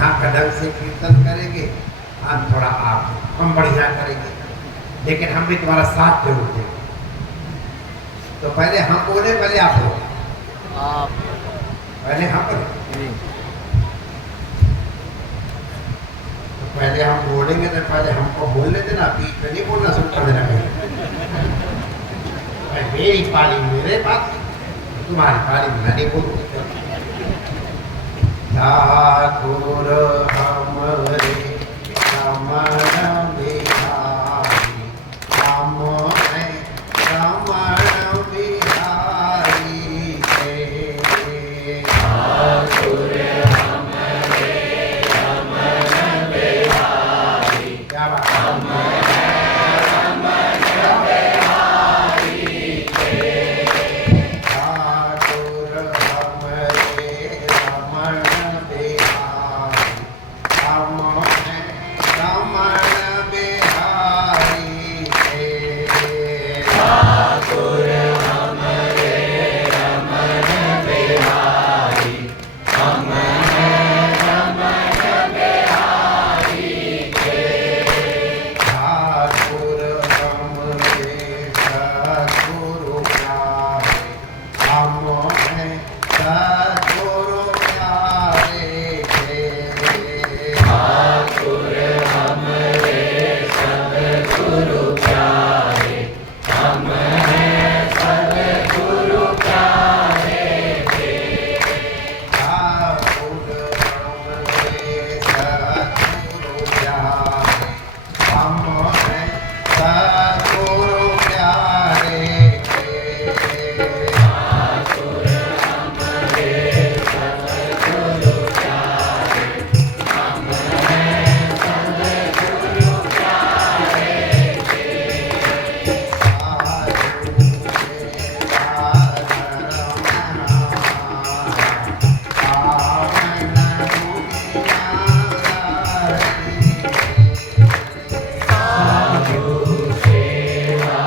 हाँ का ढंग से कीर्तन करेंगे, हाँ थोड़ा आप हम बढ़िया करेंगे, लेकिन हम भी तुम्हारा साथ जरूर देंगे। तो पहले हम बोले, पहले आप बोले? आप पहले हम बोले। तो पहले हम बोलेंगे तो पहले हमको बोलने देना, बीच में नहीं बोलना शुरू कर देना कहीं। मेरी पाली मेरे पास, तुम्हारी पाली मैं नहीं बोलूँगा। ठाकुर हमरे रमण बिहारी, हम हैं रमण बिहारी के। ठाकुर हमरे रमण बिहारी, क्या बात? हम हैं रमण बिहारी के। ठाकुर हमरे रमण बिहारी, हम हैं रमण बिहारी के। ठाकुर हमरे रमण बिहारी, हम हैं रमण बिहारी के। ठाकुर हमरे सद्गुरु प्यारे, हम हैं सद्गुरु प्यारे के। ठाकुर हमरे सद्गुरु प्यारे, हम हैं सद्गुरु प्यारे के। ठाकुर हमरे सद्गुरु प्यारे, हम हैं सद्गुरु प्यारे के। ठाकुर हमरे सद्गुरु प्यारे, हम हैं सद्गुरु प्यारे के। साधु सेवा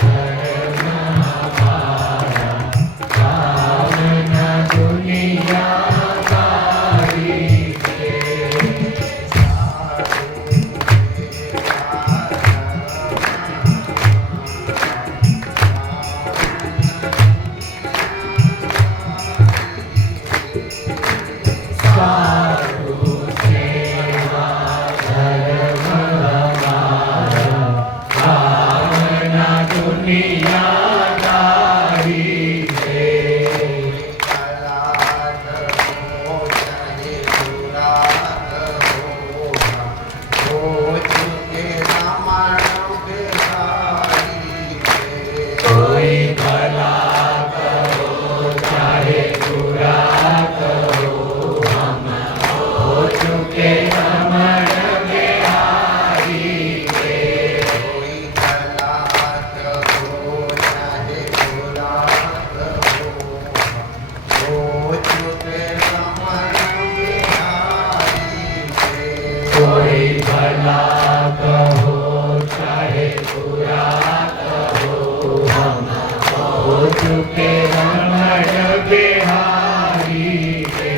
धर्म हमारा, पावन दुनियादारी के। साधु सेवा धर्म हमारा, पावन दुनियादारी के। कोई भला कहो चाहे बुरा कहो, हम हो चुके रमण बिहारी के। कोई भला कहो चाहे बुरा कहो, हम हो चुके रमण बिहारी के।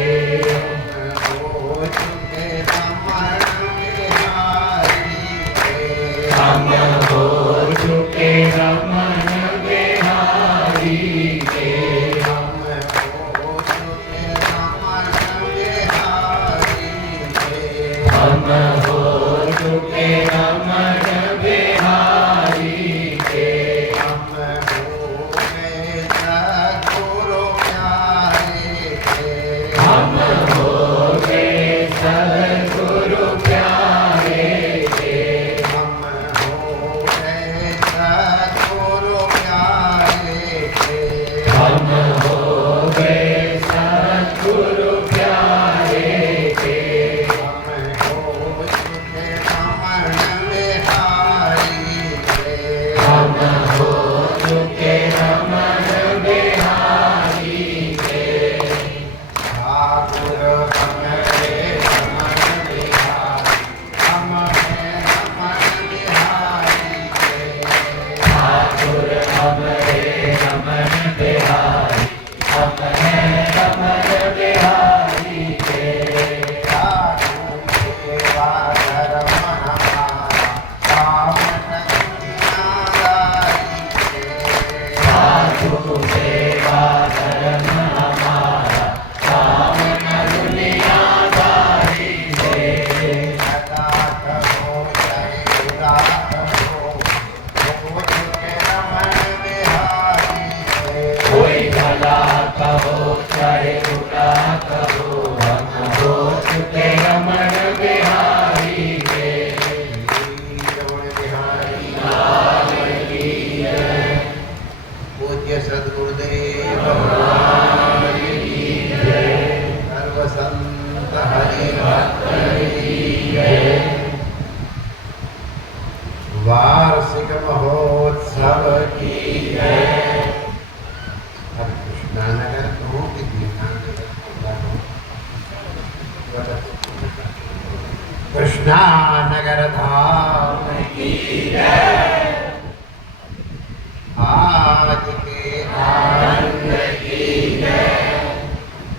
हम हो चुके रमण बिहारी के। हम हो चुके रमण बिहारी के। हम हो गए सद्गुरु प्यारे के। हम हो गए सद्गुरु प्यारे के। हम हो गए सद्गुरु प्यारे के। हम हो वार्षिक महोत्सव की हरे कृष्णा नगर कहूँ कि दीनानगर कृष्णा नगर धाम की आज के आनंद की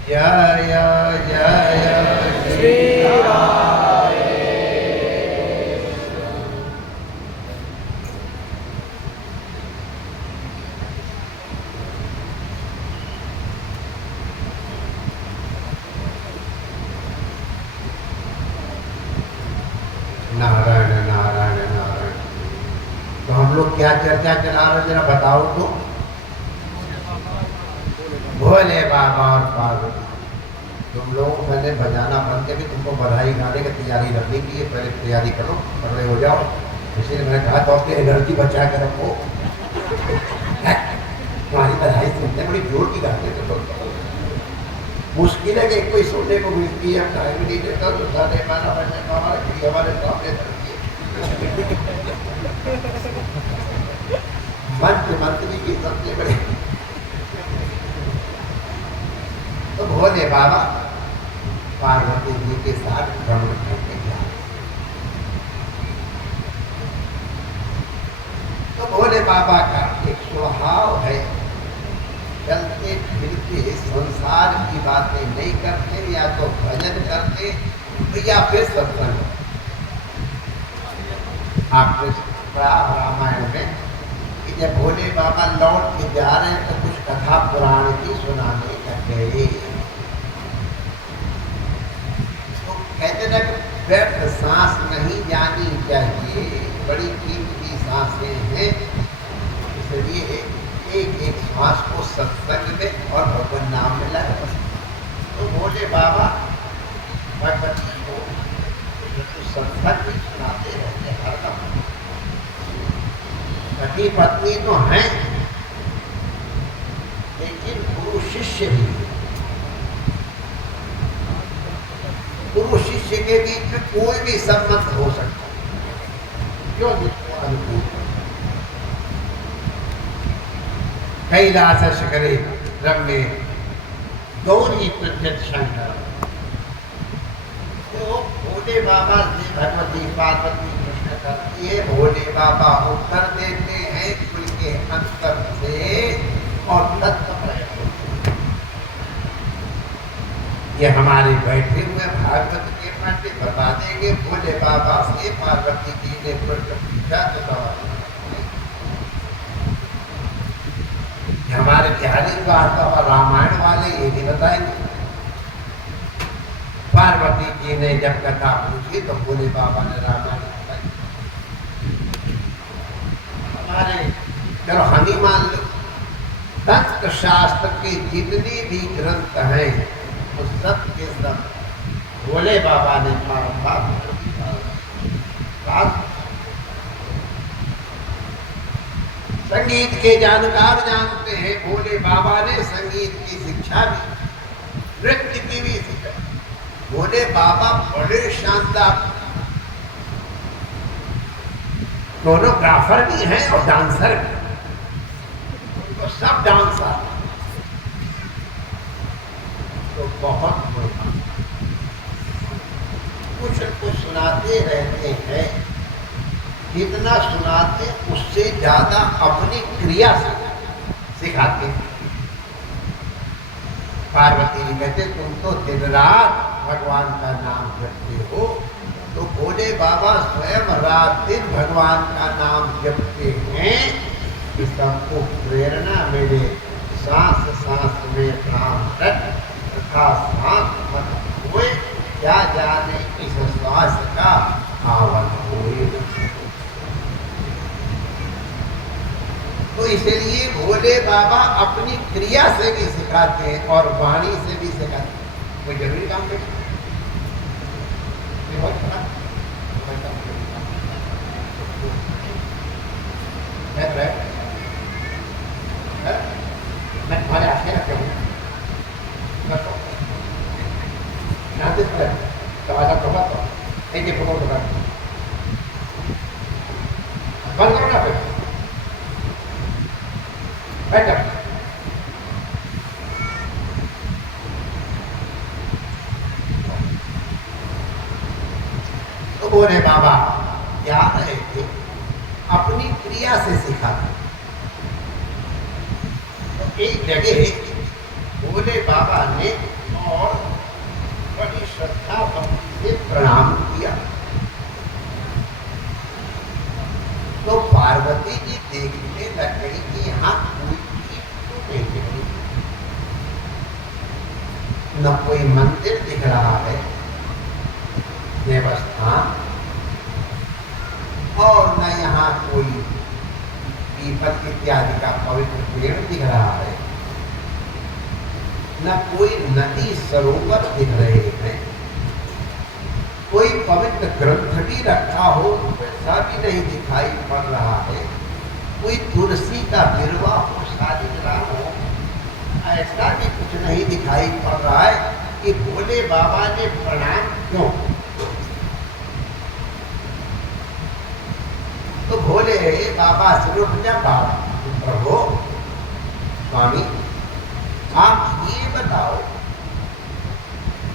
जय जय श्री राम। नारायण नारायण नारायण। तो हम लोग क्या चर्चा चला रहे जरा बताओ तो। भोले बाबा और पार्वती। तुम लोग मैंने बजाना बंद करके तुमको बधाई गाने की तैयारी रखने की है, पहले तैयारी करो, पकड़े हो जाओ। इसलिए मैंने कहा तो अपनी एनर्जी बचा के रखो। तुम्हारी बधाई सुनते बड़ी जोर की गाते तो मुश्किल है कि कोई सुनने को मिलती है। टाइम नहीं देता तो 12:30 बजे का हमारे सामने मंत्री की सबसे बड़े तो भोले बाबा पार्वती जी के साथ भ्रमण करके गया। तो भोले बाबा का एक स्वभाव है, चलते फिरते संसार की बातें नहीं करते, या तो भजन करते या फिर सत्संग। आपने पढ़ा रामायण में कि जब भोले बाबा लौट के जा रहे हैं तो कुछ कथा पुराण की सुनाने लग गए। तो कहते ना कि व्यर्थ सांस नहीं जानी चाहिए, बड़ी कीमती सांसें हैं, इसलिए एक एक श्वास को सत्संग में और भगवान नाम में लगा। तो भोले बाबा भगवती को तो सत्संग भी सुनाते रहते हरदम। पति पत्नी तो हैं, लेकिन गुरु शिष्य भी है। गुरु शिष्य के बीच में कोई भी संबंध हो सकता है, क्यों जिसको अनुकूल। कैलास शिखरे रम्य गौरी प्रत्यक्ष शंकर। तो भोले बाबा से भगवती पार्वती प्रश्न करती है, भोले बाबा उत्तर देते हैं उनके अंतर से और तत्व प्रकट होते हैं। ये हमारे बैठे हुए भागवत के पंडित बता देंगे। भोले बाबा से पार्वती जी ने प्रश्न पूछा तो हमारे बिहारी वार्ता रामायण वाले ये भी बताएंगे। पार्वती जी ने जब कथा पूछी तो भोले बाबा ने रामायण बताई। हमारे चलो हम ही मान लो, तंत्र शास्त्र के जितने भी ग्रंथ हैं वो सब के सब भोले बाबा ने संगीत के जानकार जानते हैं, भोले बाबा ने संगीत की शिक्षा भी, नृत्य की भी शिक्षा। भोले बाबा बड़े शानदार कोरियोग्राफर भी हैं और डांसर भी, तो सब डांसर तो बहुत कुछ सुनाते रहते हैं। जितना सुनाते उससे ज्यादा अपनी क्रिया से सिखाते हैं। पार्वती जी कहते तुम तो दिन रात भगवान का नाम जपते हो, तो भोले बाबा स्वयं रात दिन भगवान का नाम जपते हैं कि सबको प्रेरणा मिले। सांस सांस में प्राण रख तथा सांस मत हुए, क्या जाने इस श्वास का आवन हुए। तो इसलिए भोले बाबा अपनी क्रिया से भी सिखाते हैं और वाणी से भी सिखाते हैं। कोई जरूरी काम करते मैं तुम्हारे आगे रखे हूँ भाषा तो मत ऐसे फोटो तो कर बंद करो ना फिर बैठ जा तो बोले बाबा क्या रहे थे अपनी क्रिया से सीखा तो एक जगह बोले बाबा ने और बड़ी श्रद्धा भक्ति से प्रणाम किया तो पार्वती जी देखने लग गई कि यहाँ कोई चीज क्यों नहीं दिख रही न कोई मंदिर दिख रहा है देवस्थान और न यहाँ कोई पीपल इत्यादि का पवित्र पेड़ दिख रहा है न कोई नदी सरोवर दिख रहे हैं कोई पवित्र ग्रंथ भी रखा हो वैसा भी नहीं दिखाई पड़ रहा है कोई तुलसी का बिरवा हो शालिग्राम हो ऐसा भी कुछ नहीं दिखाई पड़ रहा है कि भोले बाबा ने प्रणाम क्यों तो भोले बाबा से उठ जा बाबा प्रभु स्वामी आप ये बताओ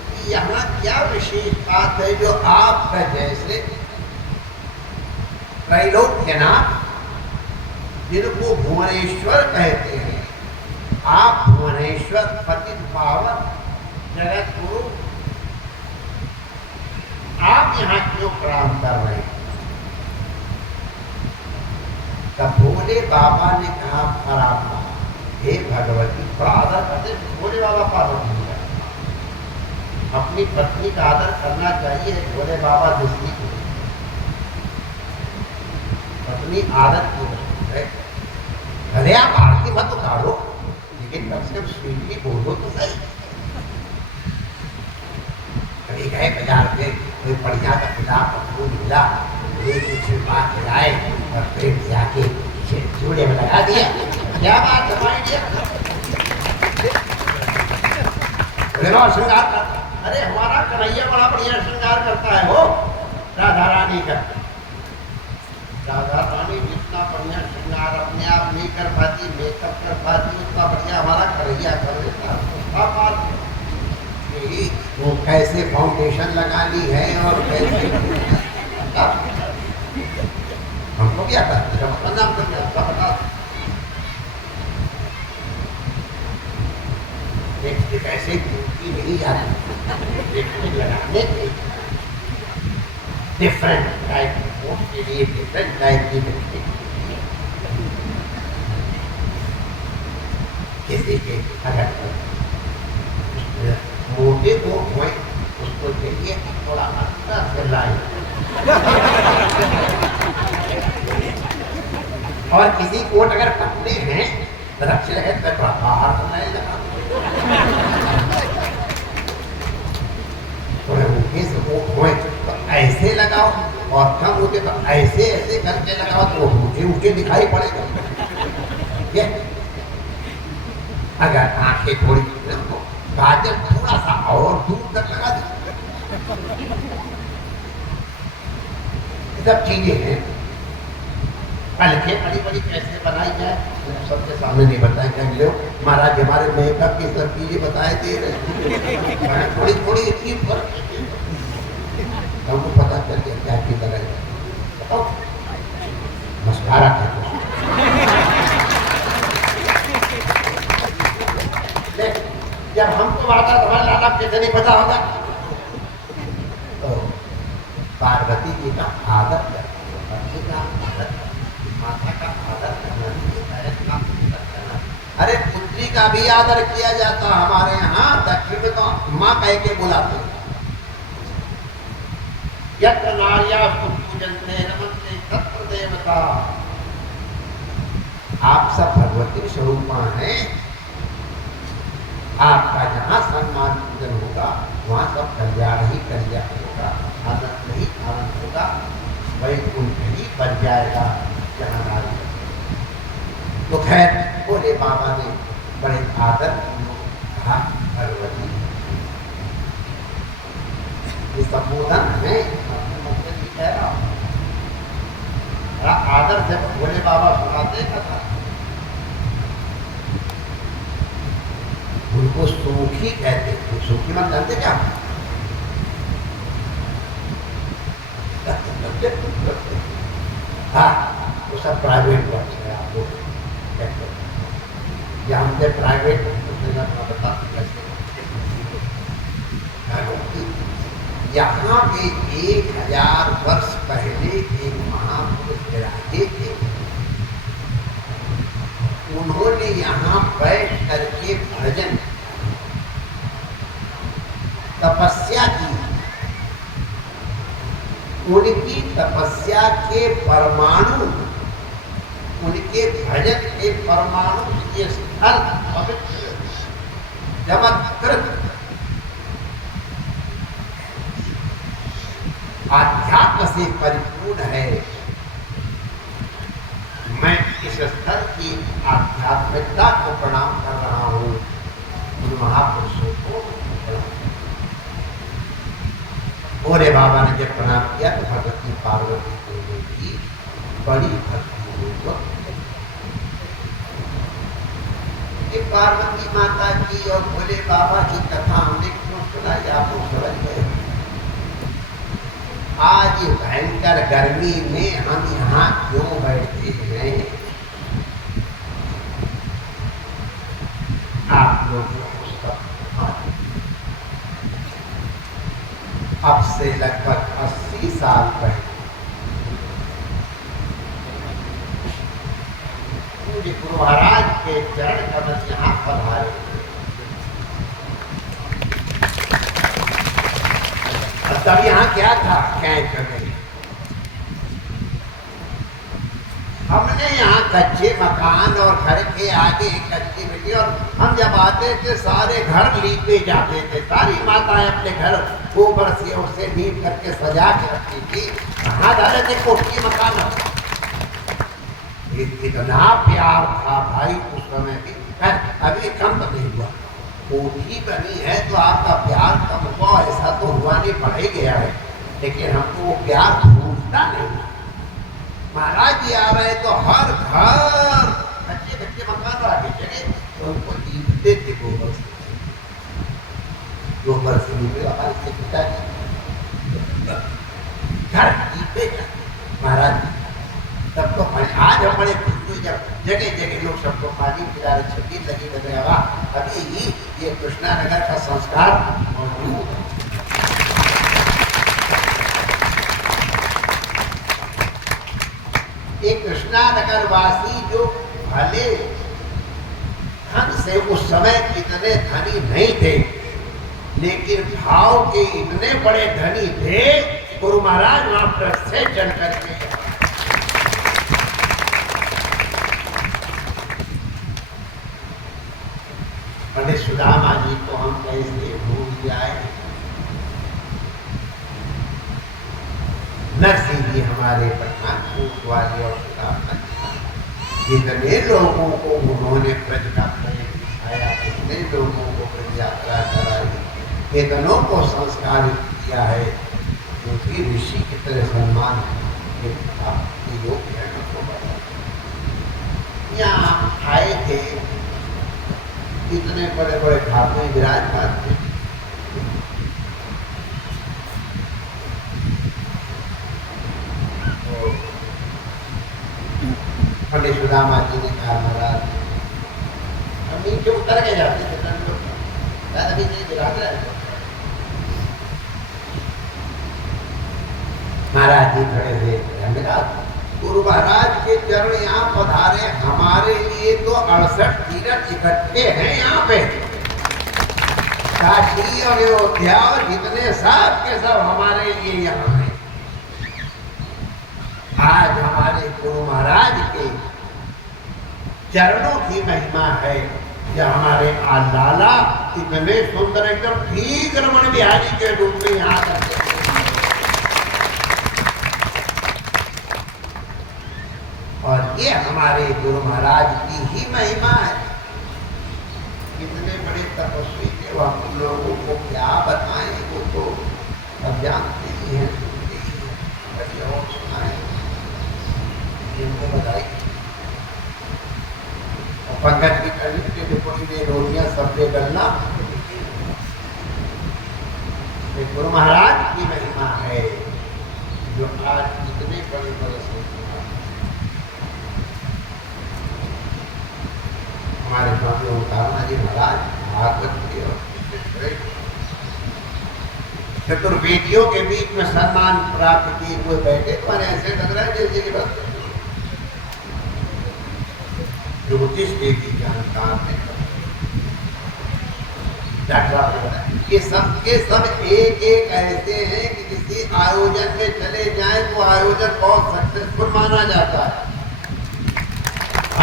कि यहाँ क्या विशेष बात है जो आपका जैसे त्रैलोक्यनाथ जिनको भुवनेश्वर कहते हैं आप भुवनेश्वर पतित पावन जगत गुरु आप यहाँ क्यों प्रणाम कर रहे हैं तब भोले बाबा ने कहा परात्मा हे भगवती बड़ा आदर करते भोले बाबा पार्वती जी का अपनी पत्नी का आदर करना चाहिए भोले बाबा दृष्टि को पत्नी आदर की वस्तु है भले आप आरती मत उतारो लेकिन कम से कम स्वीटली बोलो तो सही कभी गए बाजार में कोई बढ़िया का किताब फूल मिला कुछ बात लाए और फिर जाके चूड़े में लगा दिया क्या बात है श्रृंगार करता अरे हमारा कन्हैया बड़ा बढ़िया श्रृंगार करता है वो राधा रानी का राधा रानी जितना बढ़िया श्रृंगार अपने आप नहीं कर पाती मेकअप कर पाती उतना बढ़िया हमारा कन्हैया कर देता वो कैसे फाउंडेशन लगा ली है और कैसे हमको क्या आता नाम करना ऐसे क्योंकि नहीं जाती लगाने के डिफरेंट टाइप के लिए डिफरेंट टाइप की किसी के अगर मोटे को हुए उसको चाहिए थोड़ा अच्छा से लाए और किसी कोट अगर पतले हैं रक्ष लगे तो थोड़ा बाहर बनाए लगा थोड़े ऊँचे से वो हुए तो ऐसे लगाओ और कम होते तो ऐसे ऐसे करके लगाओ तो वो ऊँचे ऊँचे दिखाई पड़ेगा ठीक है अगर आंखें थोड़ी गाजर थोड़ा सा और दूर तक लगा दो सब चीजें हैं पलके बड़ी बड़ी कैसे बनाई जाए सबके सामने नहीं बताए क्या लो महाराज हमारे मेकअप की सब चीजें बताए दे रहे थोड़ी थोड़ी इतनी हमको पता चल गया क्या की तरह मस्कारा जब हमको आता तुम्हारे लाला कैसे नहीं पता होगा तो पार्वती जी का आदर करना पति का आदर करना माता का आदर करना पैर का आदर करना अरे पुत्री का भी आदर किया जाता हमारे यहाँ दक्षिण में तो माँ कह के बुलाते यत्र नार्या पूजन्ते नमन्ते तत्र देवता आप सब भगवती स्वरूपा हैं आपका जहाँ सम्मान पूजन होगा वहाँ सब कल्याण ही कल्याण होगा आनंद ही आनंद होगा वैकुंठ ही बन जाएगा जहाँ नारी तो खैर बोले बाबा ने बड़े आदर कहा भगवती ये संबोधन हैं, अपने मुख से नहीं कह रहा हूं। बड़ा आदर से भोले बाबा सुनाते कथा। उनको सूखी कहते थे। सूखी मन जानते क्या? हाँ, वो सब प्राइवेट वर्क है, आपको कहते हैं। या हमसे प्राइवेट बता कैसे। यहाँ पे 1000 वर्ष पहले एक महापुरुष विराजे थे। उन्होंने यहाँ बैठ करके भजन तपस्या की। उनकी तपस्या के परमाणु, उनके भजन के परमाणु ये स्थल पवित्र चमत्कृत आध्यात्म से परिपूर्ण है। मैं इस स्थल की आध्यात्मिकता को प्रणाम कर रहा हूँ, उन महापुरुषों को प्रणाम। भोले बाबा ने जब प्रणाम किया तो भगवती पार्वती को भी बड़ी भक्ति हुई। ये पार्वती माता की और भोले बाबा की कथा हमने क्यों सुनाई, आप लोग समझ गए। आज भयंकर गर्मी में हम यहाँ क्यों बैठे हैं, आप लोग अब से लगभग 80 साल पहले पूज्य गुरु महाराज के चरण कमल यहाँ पधारे। तब यहाँ क्या था, कैंप में हमने यहाँ कच्चे मकान और घर के आगे कच्ची मिट्टी, और हम जब आते थे सारे घर लीपे जाते थे। सारी माताएं अपने घर गोबर से उसे लीप करके सजा के रखती थी। कहाँ डाले थे कोठी मकान। इतना प्यार था भाई उस समय भी, अभी कम नहीं हुआ। कोठी बनी है तो आपका प्यार कम हुआ, ऐसा तो हुआ नहीं, बढ़ ही गया है, लेकिन हमको वो प्यार भूलता नहीं। महाराज जी आ रहे तो हर घर कच्चे कच्चे मकान आगे चले तो उनको लीपते थे गोबर से। गोबर से लीपे हमारे पिताजी घर लीपे महाराज जी। तब तो आज हम बड़े खुश हुए जब जगह जगह लोग सबको पानी पिला रहे, छब्बीस लगी बदले। अभी ही ये कृष्णा नगर का संस्कार मौजूद है। एक कृष्णा नगर वासी जो भले धन से उस समय इतने धनी नहीं थे, लेकिन भाव के इतने बड़े धनी थे। गुरु महाराज वहां पर से चल करके पंडित सुदामा जी को हम कैसे भूल जाए। नरसिंह जी हमारे पठानकोट वाले और सुदामा, इतने लोगों को उन्होंने ब्रज का प्रेम दिखाया, इतने लोगों को ब्रज यात्रा कराई, इतनों को संस्कारित किया है, क्योंकि ऋषि की तरह सम्मान योग्य है। यहाँ आए थे इतने बड़े बड़े ठाकुर विराजमान थे। पंडित सुदामा जी ने कहा महाराज हम नीचे उतर के जाते थे, अभी नहीं विराज रहे। महाराज जी खड़े थे। हमने कहा गुरु महाराज के चरण यहाँ पधारे, हमारे लिए तो 68 तीर्थ इकट्ठे हैं यहाँ पे। काशी और अयोध्या और जितने सब के सब हमारे लिए यहाँ हैं। आज हमारे गुरु महाराज के चरणों की महिमा है कि हमारे लाला इतने सुंदर एकदम ठीक रमन बिहारी के रूप में यहाँ करते। और ये हमारे गुरु महाराज की ही महिमा है। कितने बड़े तपस्वी थे, वो हम लोगों को क्या बताएं, वो तो अब जानते हैं। सुनी है, बढ़िया और सुनाए, इनको बधाई। और पंकज की कड़ी के टुकड़ी में रोटियां सबसे गलना, गुरु महाराज की महिमा है जो आज इतने बड़े बरस हो चुका। हमारे स्वामी ओंकार जी महाराज भागवत के और चतुर्वेदियों के बीच में सम्मान प्राप्त किए हुए बैठे, पर ऐसे लग रहा है जैसे कि बस ज्योतिष देवी जानकार है। ये सब के सब एक एक ऐसे हैं कि किसी आयोजन में चले जाएं तो आयोजन बहुत सक्सेसफुल माना जाता है।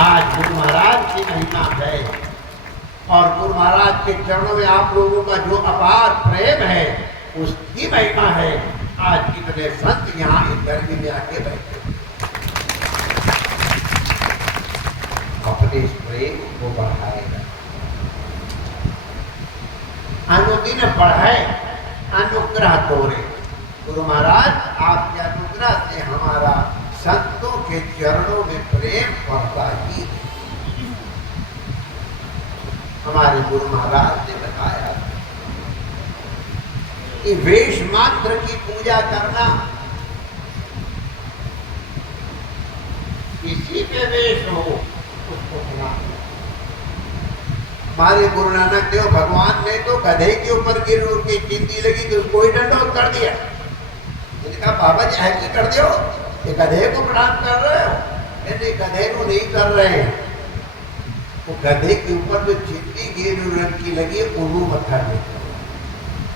आज गुरु महाराज की महिमा है और गुरु महाराज के चरणों में आप लोगों का जो अपार प्रेम है उसकी महिमा है। आज कितने संत यहाँ इस गर्मी में आके बैठे अपने इस प्रेम को बढ़ाएगा, अनुदिन बढ़ाए, अनुग्रह तोड़े। गुरु महाराज आपके अनुग्रह से हमारा संतों के चरणों में प्रेम बढ़ता ही। हमारे गुरु महाराज ने बताया कि वेश मात्र की पूजा करना, किसी पे वेश हो उसको प्रणाम। हमारे गुरु नानक देव भगवान ने तो गधे के ऊपर गिर उनकी चिंती लगी तो उसको ही दंडोत कर दिया। कहा बाबा जी ऐसे कर दियो, ये गधे को प्रणाम कर रहे हो? नहीं, गधे को नहीं कर रहे हैं, वो गधे के ऊपर जो चिंती गिर उनकी लगी उन्हों मत करने,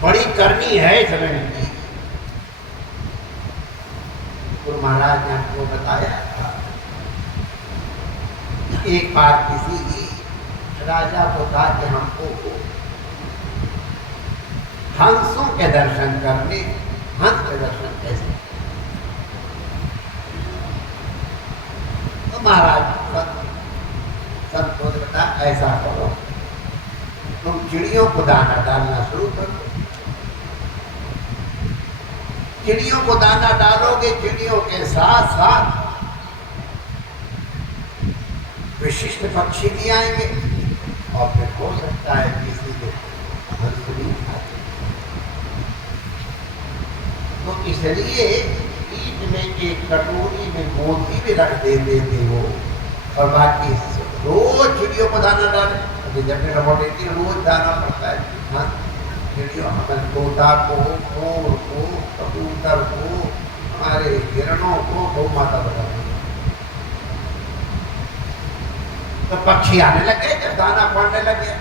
बड़ी करनी है समय की। गुरु महाराज ने हमको बताया था, एक बार किसी राजा को कहा कि हमको हंसों के दर्शन करने, हंस के दर्शन कैसे? तो महाराज संतों ने बताया ऐसा करो, तुम चिड़ियों को दाना डालना शुरू कर दो। चिड़ियों को दाना डालोगे, चिड़ियों के साथ साथ विशिष्ट पक्षी भी आएंगे और फिर हो सकता है किसी को हंसनी खाते। तो इसलिए बीच में एक कटोरी में मोती भी रख देते थे वो, और बाकी रोज चिड़ियों को दाना डाले। अभी जब मेरा मोटेती रोज दाना पड़ता है, हाँ चिड़ियों, हमारे तोता को, मोर को, कबूतर को, हमारे हिरणों को गौ माता बताते। तो पक्षी आने लगे, जब दाना पड़ने लगे,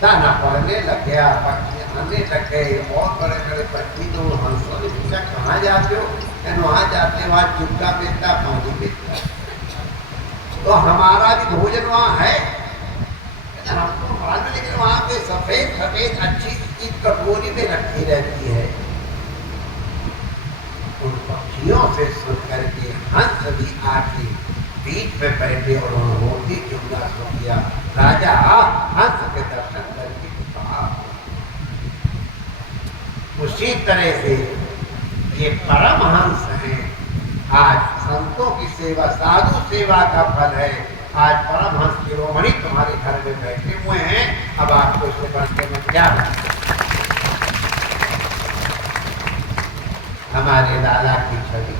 दाना पड़ने लग गया, पक्षी आने लग गए और बड़े बड़े पक्षी। तो हंसों ने पूछा कहाँ जाते हो? वहाँ जाते, वहाँ चुपका बेचता, पानी बेचता। तो हमारा भी भोजन वहाँ है, हमको मालूम, लेकिन वहाँ पे सफेद सफेद अच्छी चीज कटोरी में रखी रहती है। उन पक्षियों से सुन करके हंस भी आके बीच में बैठे और मोती चुपका सो गया। राजा हंस के दर्शन करके कहा, उसी तरह से ये परमहंस हैं। आज संतों की सेवा, साधु सेवा का फल है। आज परमहंस शिरोमणि तुम्हारे घर में बैठे हुए हैं। अब आपको इससे बढ़ते में क्या है? हमारे दादा की छवि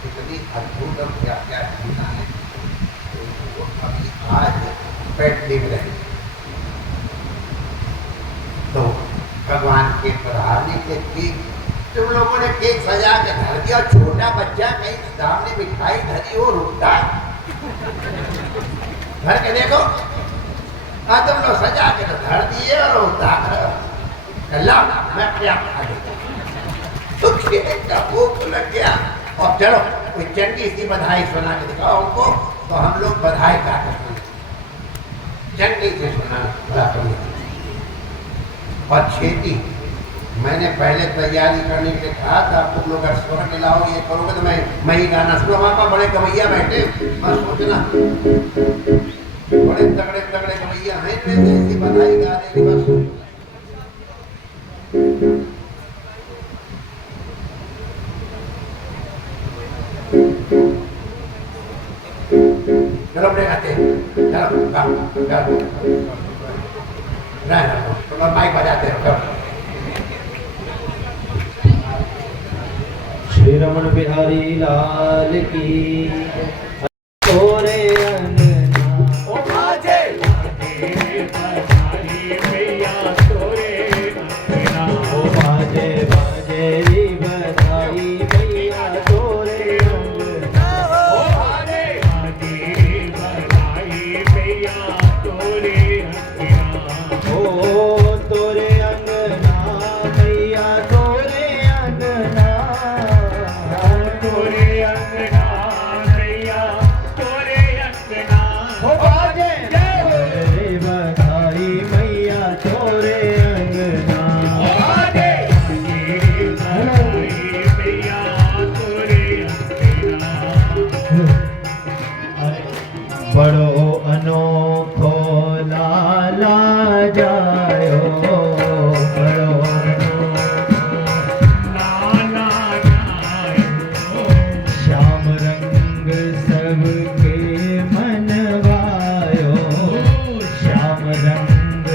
कितनी अद्भुत और क्या क्या जीना है, तो अभी आज पेंडिंग रहे। तो भगवान के पधारने के ठीक तुम लोगों ने केक सजा के धर दिया, छोटा बच्चा कहीं सामने मिठाई धरी हो रुकता, धर के देखो, तुम लोग सजा के धर दिए और होता मैं क्या खा देता। तो केक का भूख लग गया और चलो कोई चंडी सी बधाई सुना के दिखाओ उनको। तो हम लोग बधाई गा कर चंडी से सुना और छेती। मैंने पहले तैयारी करने के लिए कहा था, तुम लोग अगर स्वर मिलाओगे ये करोगे तो मैं ही गाना सुना। वहाँ पर बड़े गवैया बैठे, बस सोचना बड़े तगड़े तगड़े गवैया हैं, ऐसी बधाई गा देंगे बस। Dalam dia hati, dalam, dalam. Nah, kalau baik pada hati, Shri Raman Bihari लाल की तोरे अंगना ओ बाजे बधाई मैया तोरे अंगना ओ बाजे बाजे री बधाई मैया तोरे अंगना ओ बाजे बाजे बधाई मैया तोरे अंगना ओ तोरे अंगना मैया तोरे अंगना तोरे अंगना मैया तोरे अंगना हो बाजे रे बधाई मैया तोरे अंगना हो बाजे बधाई मैया तोरे अंगना बड़ो अनोखो लाला जायो बड़ो लाला जायो श्याम रंग सबके मनवायो श्याम रंग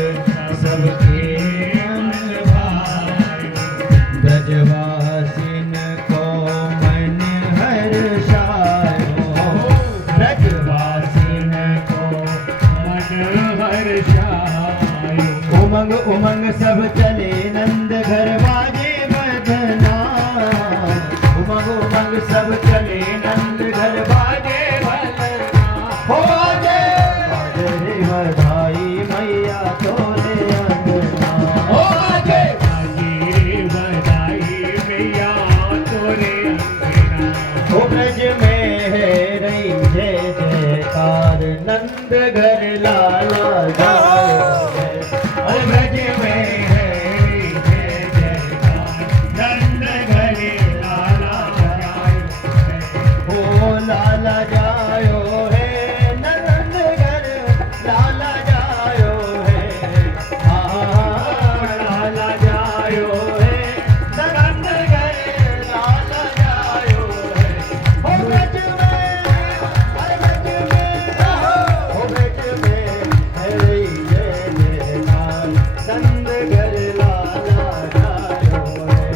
सबके मनवायो ब्रजवासिन को मन हर्षायो ब्रजवासिन को मन हर्षायो उमंग उमंग सब चले नंद घर बाजे बजना उमंग उमंग सब चले नंद घर बाजे बजना हो बाजे बाजे रे बधाई मैया तोरे अंगना हो बाजे बाजे रे बधाई मैया तोरे अंगना हो ब्रज में है रही जय जयकार नंद घर लाला जायो अरे ब्रज में है जय जयकार नंद घर लाला जायो हो लाला जायो है नंद घर लाला जायो है लाला जायो है नंद घर लाला जायो है हो ब्रज में अरे ब्रज में हो ब्रज में है जय जयकार नंद घर लाला जायो है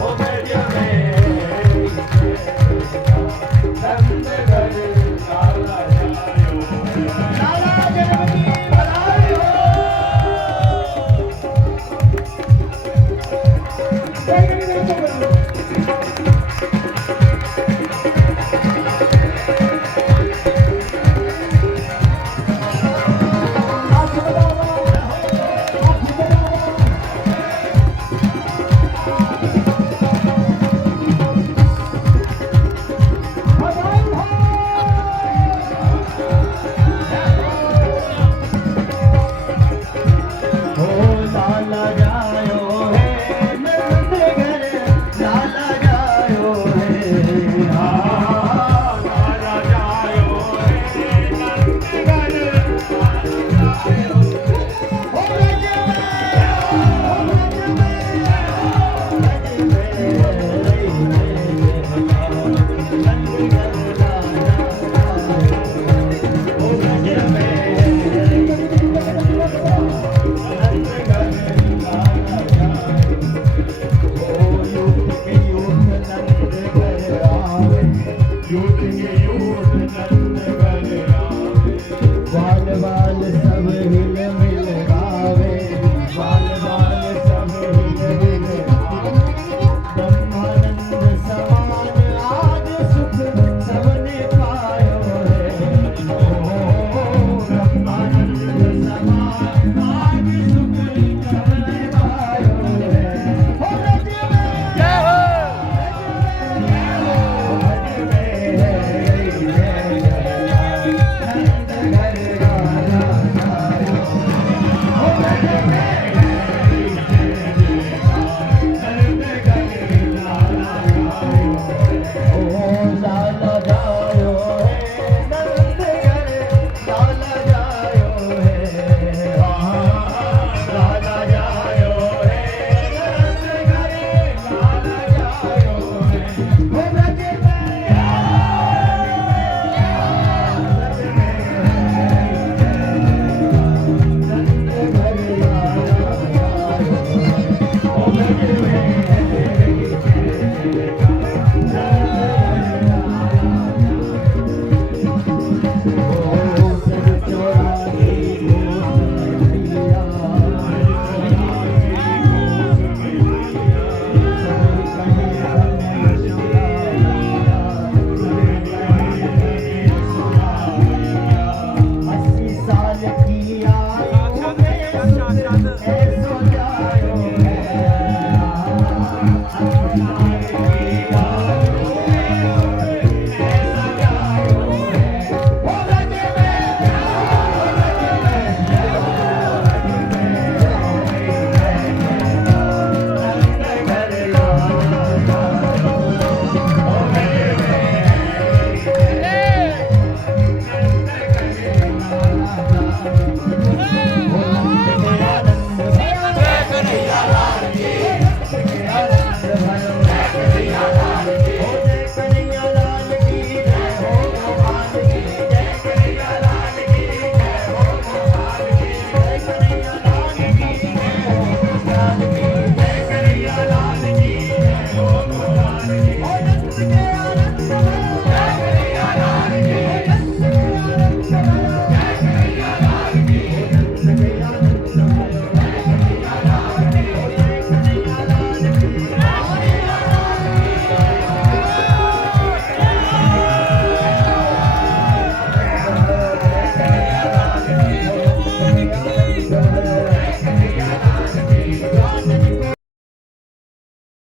हो ब्रज में है जय जयकार नंद घर लाला जायो है लाला जननी बधाई हो